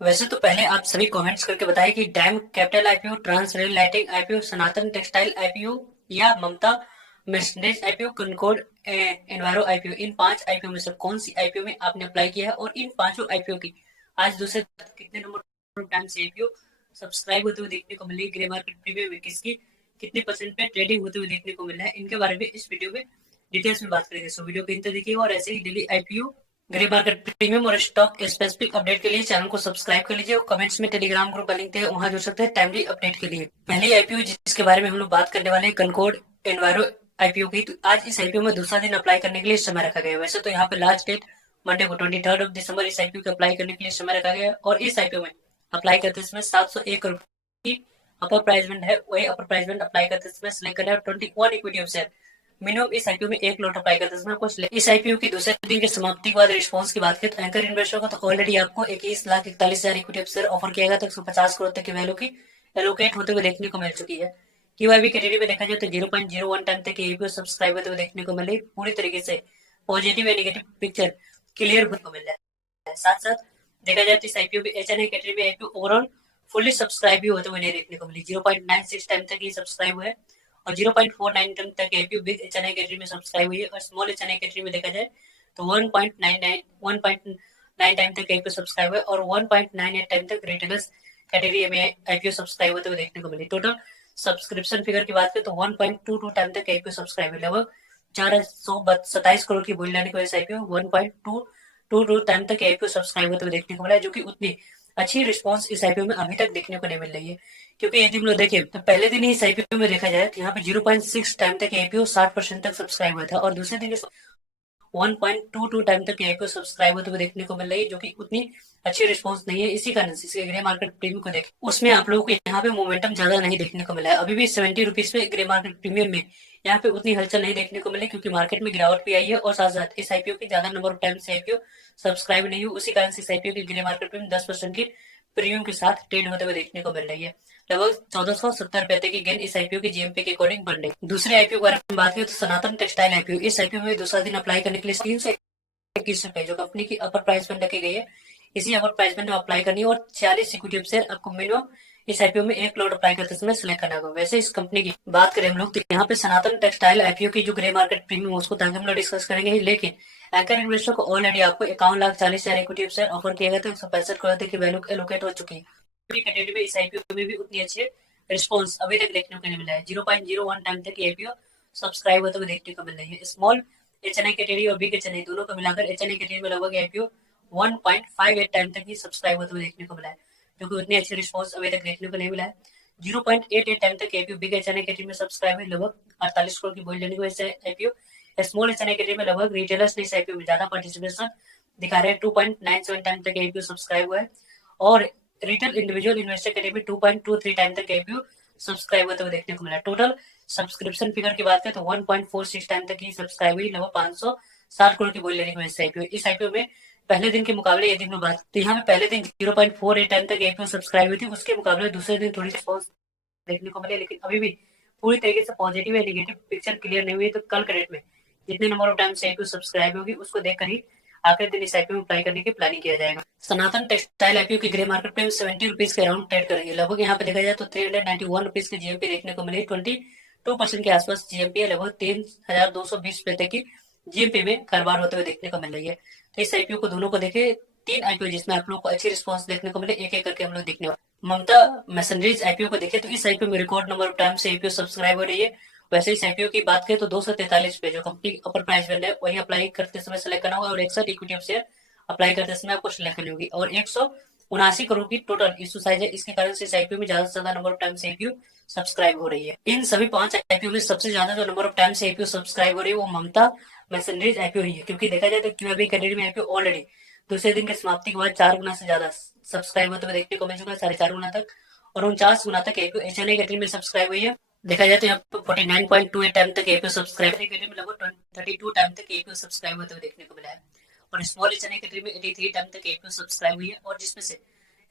वैसे तो पहले आप सभी कमेंट्स करके बताएं कि Dam Capital IPO, trans rail lighting IPO, Sanatan Textile IPO या Mamata Merchandise IPO, Concord Enviro IPO, इन 5 आईपीओ में से कौन सी आईपीओ में आपने अप्लाई किया है और इन पांचों आईपीओ की आज दूसरे कितने नंबर टाइम से आईपीओ सब्सक्राइब होते हुए देखने को मिले, ग्रे मार्केट प्रीमियम में किसकी कितने परसेंट पे ट्रेडिंग होते हुए देखने को मिल रहा है, इनके बारे में इस वीडियो में डिटेल्स में बात करेंगे। सो वीडियो को इंतजार देखिए और ऐसे ही daily IPO, grey market premium और स्टॉक स्पेसिफिक अपडेट के लिए चैनल को सब्सक्राइब कर लीजिए और कमेंट्स में टेलीग्राम ग्रुप का लिंक है, वहां जुड़ सकते हैं टाइमली अपडेट के लिए। पहली आईपीओ जिसके बारे में हम लोग बात करने वाले हैं, कनकॉर्ड एनवायरो आईपीओ की। तो आज इस आईपीओ में दूसरा दिन अप्लाई करने के लिए समय रखा गया है। वैसे तो यहाँ पे लास्ट डेट मंडे को 23 दिसंबर इस आईपीओ को अप्लाई करने के लिए समय रखा गया है और इस आईपीओ में अप्लाई करते समय 701 की अपर प्राइसमेंट है। वही अपर प्राइसमेंट अप्लाई करते समय सिलेक्ट करना है 21 इक्विटी ऑफ शेयर। मिनिमम इस आईपीओ में एक लॉट अप्लाई करते समय आपको इस आईपीओ की दूसरे दिन की समाप्ति के बाद रिस्पांस की बात करें तो एंकर इन्वेस्टर को तो ऑलरेडी आपको 21,41,000 इक्विटी शेयर ऑफर किया गया, तो 150 करोड़ तक की वैल्यू की एलोकेट होते हुए देखने को मिल चुकी है। क्यूआईबी कैटेगरी में देखा जाए तो 0.01 टाइम तक आईपीओ सब्सक्राइब होते हुए देखने को मिले। पूरी तरीके से पॉजिटिव या नेगेटिव पिक्चर क्लियर होने को मिल रहा है। साथ साथ देखा जाए तो इस आईपीओ में एचएनआई कैटेगरी में आईपीओ ओवरऑल फुल्ली सब्सक्राइब भी होते हुए नहीं देखने को मिली। 0.96 टाइम तक ये सब्सक्राइब हुआ है और 0.49 टाइम तक आईपीओ बिग एचएनआई कैटेगरी में सब्सक्राइब हुई है और स्मॉल एचएनआई कैटेगरी में देखा जाए तो 1.99 टाइम तक आईपीओ सब्सक्राइब हुआ और 1.98 टाइम तक रिटेलर्स कैटेगरी में आईपीओ सब्सक्राइब होते हुए देखने को मिली। टोटल सब्सक्रिप्शन फिगर की बात करें तो 1.22 टाइम तक आईपीओ सब्सक्राइब हुई। लगभग 427 करोड़ की बोली लाने की वजह से आईपीओ 1.22 टाइम तक आईपीओ सब्सक्राइब होते हुए देखने को मिला है, जो कि उतनी अच्छी रिस्पांस इस आईपीओ में अभी तक देखने को नहीं मिल रही है। क्योंकि यदि हम लोग देखें तो पहले दिन ही इस आईपीओ में देखा जाए तो यहाँ पे 0.6 टाइम तक आईपीओ 60% तक सब्सक्राइब हुआ था और दूसरे दिन 1.22 टाइम तक आईपीओ सब्सक्राइब होते हुए देखने को मिल रही है, जो कि उतनी अच्छी रिस्पांस नहीं है। इसी कारण से ग्रे मार्केट प्रीमियम को देखें उसमें आप लोगों को यहाँ पे मोमेंटम ज्यादा नहीं देखने को मिला है। अभी भी 70 रुपीज पे ग्रे मार्केट प्रीमियम में यहाँ पे उतनी हलचल नहीं देखने को मिली, क्योंकि मार्केट में गिरावट भी आई है और साथ साथ इस आईपीओ की ज्यादा नंबर ऑफ टाइम से आईपीओ सब्सक्राइब नहीं हुई। उसी कारण से इस आईपीओ की ग्रे मार्केट प्रीमियम 10% की प्रीमियम के साथ ट्रेड होते हुए देखने को मिल रही है। लगभग 1470 रुपए तक की गेन इस आईपीओ की जीएमपी के अकॉर्डिंग बन रही। दूसरे आईपीओ के बारे में बात करें तो सनातन टेक्सटाइल आईपीओ, इस आईपीओ में दूसरा दिन अप्लाई करने के लिए 321 रुपए जो कंपनी की अपर प्राइस में रखी गई है, इसी अपर प्राइस में अप्लाई करनी है और 46 इक्विटी शेयर आपको मिनिमम इस आईपीओ में एक लॉट अप्लाई करते समय सिलेक्ट करना होगा। वैसे इस कंपनी की बात करें हम लोग तो यहाँ पे सनातन टेक्सटाइल आईपीओ की जो ग्रे मार्केट प्रीमियम उसको ताकि हम लोग डिस्कस करेंगे, लेकिन एंकर इन्वेस्टर को ऑलरेडी आपको 51,40,000 इक्विटी शेयर ऑफर किया गया था, 165 करोड़ की वैल्यू एलोकेट हो चुकी है। कैटेगरी में इस आईपीओ में भी उतनी अच्छी रिस्पॉन्स अभी तक देखने को नहीं मिला है। 0.01 टाइम तक आईपीओ सब्सक्राइब होते हुए देखने को मिल रही है। स्मॉल एचएनआई कैटेगरी और बिग एचएनआई दोनों को मिलाकर एचएनआई कैटेगरी में लगभग आईपीओ 1.58 टाइम तक ही सब्सक्राइब होते हुए देखने को मिला है, जो कि उतनी अच्छी रिस्पॉन्स अभी तक देखने को नहीं मिला है। 0.88 टाइम तक आईपीओ बिग एचएनआई कैटेगरी में सब्सक्राइब है, लगभग 48 करोड़ की बोली लेने की वजह से आईपीओ। स्मॉल एचएनआई कैटेगरी में लगभग रिटेलर्स ने इस आईपीओ में ज्यादा पार्टिसिपेशन दिखा रहे हैं। 2.97 टाइम तक आईपीओ सब्सक्राइब हुआ है और रिटेल इंडिविजुअल इन्वेस्टर कैटेगरी में 2.23 टाइम तक आईपीओ सब्सक्राइब होते हुए देखने को मिला। टोटल सब्सक्रिप्शन फिगर की बात करें तो 1.46 टाइम तक ही सब्सक्राइब हुई, लगभग 560 करोड़ की बोली लेने की वजह से आईपीओ। इस आईपीओ में पहले दिन के मुकाबले यदि हम बात तो यहाँ पे पहले दिन 0.48 टाइम तक आईपीओ सब्सक्राइब हुई थी, उसके मुकाबले दूसरे दिन थोड़ी रिस्पॉन्स देखने को मिले, लेकिन अभी भी पूरी तरीके से पॉजिटिव या नेगेटिव पिक्चर क्लियर नहीं हुई है। तो कल के डेट में जितने नंबर ऑफ टाइम से आईपीओ सब्सक्राइब होगी उसको देखकर ही आखिरी दिन इस आईपीओ में अप्लाई करने की प्लानिंग किया जाएगा। सनातन टेक्सटाइल आईपीओ की ग्रे मार्केट में 70 रुपीज के अराउंड ट्रेड कर रही है। लगभग यहाँ पे देखा जाए तो 391 रुपीज की जीएमपी देखने को मिली। 22% के आसपास जीएमपी है, लगभग 3,220 रुपए तक की जीएमपी में कारोबार होते हुए देखने को मिल रही है। तो इस आईपीओ को दोनों को देखे, तीन आईपीओ जिसमें आप लोग को अच्छी रिस्पॉन्स देखने को मिले, एक एक करके हम लोग देखने वाले। ममता मैसेंजरीज आईपीओ को देखे तो इस आईपीओ में रिकॉर्ड नंबर ऑफ टाइम से आईपीओ सब्सक्राइब हो रही है। वैसे इस आईपीओ की बात करें तो 243 पे जो कंपनी अपर प्राइस बैंड है वही अप्लाई करते समय सेलेक्ट करना होगा और 61 इक्विटी ऑफ शेयर अप्लाई करते समय आपको सिलेक्ट करनी होगी और 179 करोड़ की टोटल इशू साइज है। इसके कारण से इस आईपीओ में ज्यादा से ज्यादा नंबर ऑफ टाइम से आईपीओ सब्सक्राइब हो रही है। इन सभी 5 आईपीओ में सबसे ज्यादा जो नंबर ऑफ टाइम से आईपीओ सब्सक्राइब हो रही है वो ममता मैसेंजरीज आईपीओ ही है, क्योंकि देखा जाए तो क्यूआईबी कैटेगरी में आईपीओ ऑलरेडी दूसरे दिन की समाप्ति के बाद 4 गुना से ज्यादा सब्सक्राइब होते हुए देखने को मिल चुका है, 4.5 गुना तक, और 49 गुना तक एपीओ एचएनआई कैटेगरी में सब्सक्राइब हुई है। देखा जाए तो यहाँ पे 49.28 टाइम तक एपीओ सब्सक्राइब कैटेगरी में लगभग 32 टाइम तक एपीओ सब्सक्राइब होते हुए देखने को मिला है और स्मॉल एचएनआई कैटेगरी में 83 टाइम तक एपीओ सब्सक्राइब हुई है और जिसमें से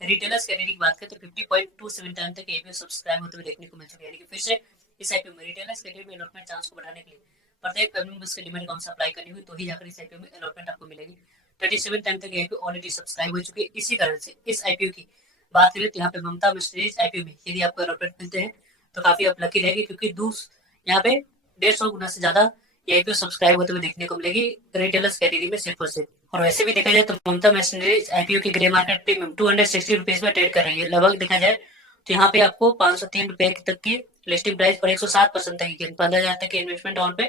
रिटेलर्स कैटेगरी की बात करें तो 50.27 टाइम तक एपीओ सब्सक्राइब होते हुए देखने को मिल चुका है। यानी कि फिर से इस आईपीओ में रिटेलर्स कैटेगरी में अलॉटमेंट चांस को बढ़ाने के लिए प्रत्येक फैमिली मेंबर्स के डिमांड अकाउंट से अप्लाई करनी हुई तो ही जाकर इस आईपीओ में अलॉटमेंट आपको मिलेगी। 37 टाइम तक आईपीओ ऑलरेडी सब्सक्राइब हो चुकी है। इसी कारण से इस आईपीओ की बात करें तो यहाँ पे ममता मर्सिडीज आईपीओ में यदि आपको अलॉटमेंट मिलते हैं तो काफी आप लकी रहेगी, क्योंकि यहाँ पे 150 गुना से ज्यादा ये आईपीओ सब्सक्राइब होते हुए देखने को मिलेगी रिटेलर्स कैटेगरी में सिर्फ और सिर्फ। और वैसे भी देखा जाए तो ममता मर्सिडीज आईपीओ की ग्रे मार्केट प्रीमियम 260 रुपीज में ट्रेड कर रही है। लगभग देखा जाए तो यहाँ पे आपको 503 रुपए तक की लिस्टिंग प्राइस और 107% तक की गेन, 15,000 तक की इन्वेस्टमेंट ऑन पे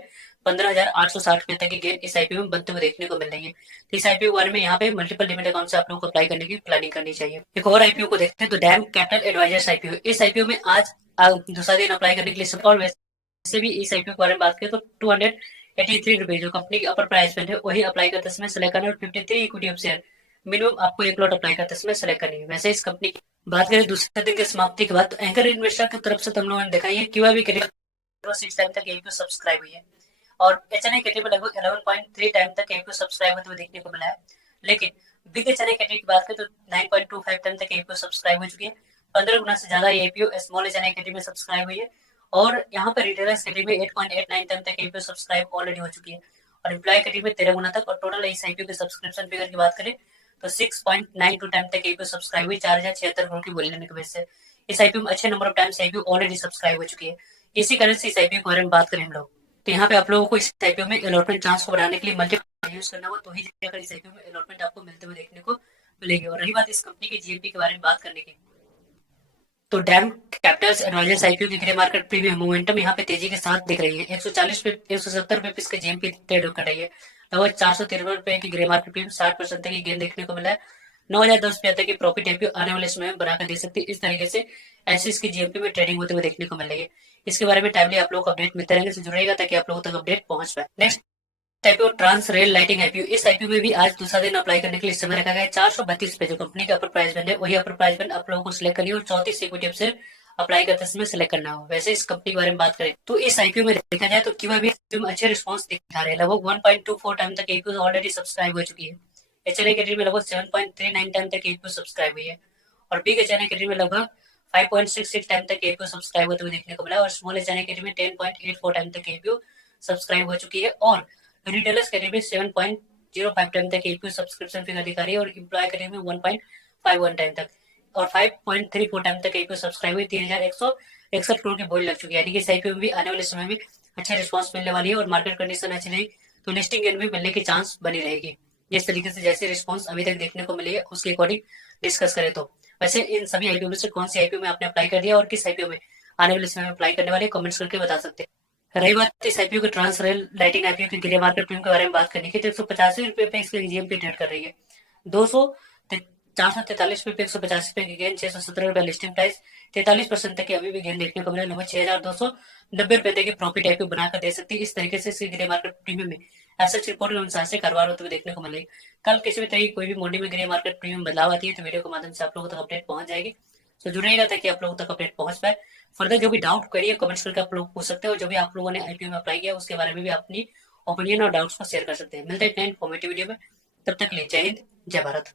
15,860 रुपए तक की गेन इस आईपीओ में बनते हुए देखने को मिल रही है। तो इस आईपीओ बारे में यहाँ पे मल्टीपल डिमेट अकाउंट से आप लोगों को अप्लाई करने की प्लानिंग करनी चाहिए। एक और आईपीओ को देखते हैं तो डैम कैपिटल एडवाइजर्स आईपीओ। इस आईपीओ में आज दूसरा दिन अप्लाई करने के लिए और वैसे भी इस आईपीओ के बारे में बात करें तो 283 रुपए जो कंपनी की अपर प्राइस है वही अप्लाई करते समय सेलेक्ट करना और 53 इक्विटी ऑफ शेयर मिनिमम आपको एक लॉट अप्लाई करते समय सेलेक्ट करनी है। वैसे इस कंपनी की बात करें दूसरे दिन की समाप्ति के बाद एंकर इन्वेस्टर की तरफ से तुम लोगों ने देखा है कि वह भी करीब 6 टाइम तक आईपीओ सब्सक्राइब हुई है और एचएनआई कैटेगरी में लगभग 11.3 टाइम तक आईपीओ सब्सक्राइब होते हुए देखने को मिला है। लेकिन बिग एचएनआई कैटेगरी की बात करें तो 9.25 टाइम तक आईपीओ सब्सक्राइब हो चुकी है। 15 गुना से ज्यादा आईपीओ स्मॉल एचएनआई कैटेगरी में सब्सक्राइब हुई है और यहाँ पर रिटेलर्स कैटेगरी में 8.89 टाइम तक आईपीओ सब्सक्राइब ऑलरेडी हो चुकी है और एम्प्लॉय कैटेगरी में 13 गुना तक। और टोटल इस आईपीओ के सब्सक्रिप्शन फिगर की बात करें तो 6.92 टाइम तक आईपीओ सब्सक्राइब हुई 4076 करोड़ की वॉल्यूम की वजह से। इस आईपीओ में अच्छे number of times IPO already subscribe हो चुकी है। इसी कारण से इस आईपीओ के बारे में बात करें हम लोग तो यहाँ पे आप लोगों को इस आईपीओ में अलॉटमेंट चांस को बढ़ाने के लिए मल्टीपल यूज करना हो तो ही जाकर इस आईपीओ में अलॉटमेंट आपको मिलते हुए देखने को मिलेगी। और रही बात इस कंपनी के जीएमपी के बारे में बात करने की तो डैम कैपिटल्स एडवाइजर्स आईपीओ की ग्रे मार्केट प्रीमियम मोमेंटम यहाँ पे तेजी के साथ दिख रही है। 140 पे 170 रुपए इसके जीएमपी ट्रेड कर रही है। लगभग 453 रुपए की ग्रे मार्केट प्रीमियम 60% तक की गेन देखने को मिला है। 9,010 रुपए तक की प्रॉफिट आईपीओ आने वाले समय में बनाकर दे सकती है। इस तरीके से ऐसे इसकी जीएमपी में ट्रेडिंग होते हुए देखने को मिल रही है। इसके बारे में टाइमली आप लोगों को अपडेट मिलते रहेंगे, जुड़ रहेगा ताकि आप लोगों तक अपडेट पहुंच पाए। Next IPO trans rail lighting IPO. इस आईपीओ में भी आज दूसरा दिन अप्लाई करने के लिए समय रखा गया है। 432 पे जो कंपनी का अपर प्राइस बैंड है वही अपर प्राइस बैंड आप लोगों को सिलेक्ट करनी है और 34 इक्विटी शेयर अप्लाई करते समय सिलेक्ट करना हो। वैसे इस कंपनी के बारे में बात करें तो इस आईपीओ में देखा जाए तो क्यूबा भी अच्छे रिस्पांस दिखा रहे हैं। लगभग 1.24 टाइम तक आईपीओ ऑलरेडी सब्सक्राइब हो चुकी है। एचएनआई कैटेगरी में लगभग 7.39 टाइम तक आईपीओ सब्सक्राइब हुई है और बिग एचएनआई कैटेगरी में लगभग 5.66 टाइम तक आईपीओ सब्सक्राइब होते हुए देखने को मिला और स्मॉल एचएनआई कैटेगरी में 10.84 टाइम तक आईपीओ सब्सक्राइब हो चुकी है और रिटेलर्स कैटेगरी में 7.05 टाइम तक आईपीओ सब्सक्रिप्शन फिगर दिखा रही है और एम्प्लॉय कैटेगरी में 1.51 टाइम तक और 5.34 टाइम तक आईपीओ सब्सक्राइब हुई 3,161 करोड़ की बोल लग चुकी है। यानी कि इस आईपीओ में भी आने वाले समय में अच्छा रिस्पांस मिलने वाली है और मार्केट कंडीशन अच्छी रही तो लिस्टिंग गेन भी मिलने की चांस बनी रहेगी। जिस तरीके से जैसे रिस्पांस अभी तक देखने को मिली है उसके अकॉर्डिंग डिस्कस करें तो वैसे इन सभी आईपीओ में से कौन सी आईपीओ में आपने अप्लाई कर दिया और किस आईपीओ में आने वाले समय में अप्लाई करने वाले कमेंट्स करके बता सकते हैं। रही बात इस आईपीओ के ट्रांस रेल लाइटिंग आईपीओ की ग्रे मार्केट प्रीमियम के बारे में बात करने की तो 185 रुपए पे इसके जीएमपी ट्रेड कर रही है। 443 रुपए 185 रुपए की गेन, 617 रुपए लिस्टिंग प्राइस, 43% तक की अभी भी गेन देखने को मिला। लगभग 6,290 रुपए तक की प्रॉफिट आईपीओ बनाकर दे सकती है। इस तरीके से इसकी ग्रे मार्केट प्रीमियम में एसेट रिपोर्ट के अनुसार से कारोबार होते हुए देखने को मिलेगी। कल किसी भी तरह की कोई भी मंडी में ग्रे मार्केट प्रीमियम बदलाव आती है तो वीडियो के माध्यम से आप लोगों तक अपडेट पहुंच जाएगी। तो जुड़ेगा ताकि आप लोगों तक अपडेट पहुंच पाए। फर्दर जो भी डाउट करिए कमेंट्स करके आप लोग पूछ सकते हैं और जो भी आप लोगों ने आईपीओ में अप्लाई किया उसके बारे में भी अपनी ओपिनियन और डाउट्स को शेयर कर सकते हैं। मिलते हैं नए इन्फॉर्मेटिव वीडियो में, तब तक के लिए जय हिंद जय भारत।